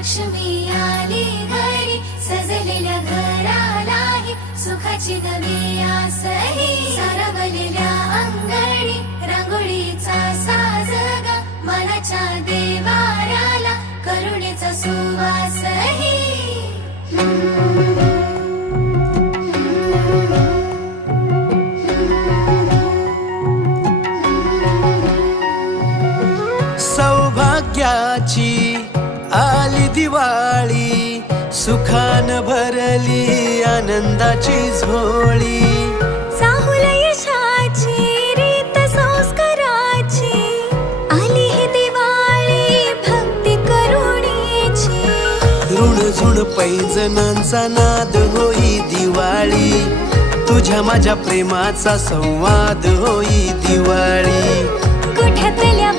लक्ष्मी आली घरी, सजलेल्या घरालाही सुखाची नवी आसही. सारवलेल्या अंगणी रांगोळीचा साज ग, मनाच्या देवाऱ्याला करुणेचा सुवासही. सौभाग्याची आली दिवाळी, सुखान भरली आनंदाची झोळी. चाहुल यशाची रीत संस्काराची, आली ही दिवाळी भक्ती करुणेची. ऋणझुण पैंजणांचा नाद होई दिवाळी, तुझ्या माझ्या प्रेमाचा संवाद होई दिवाळी. गोठ्यातल्या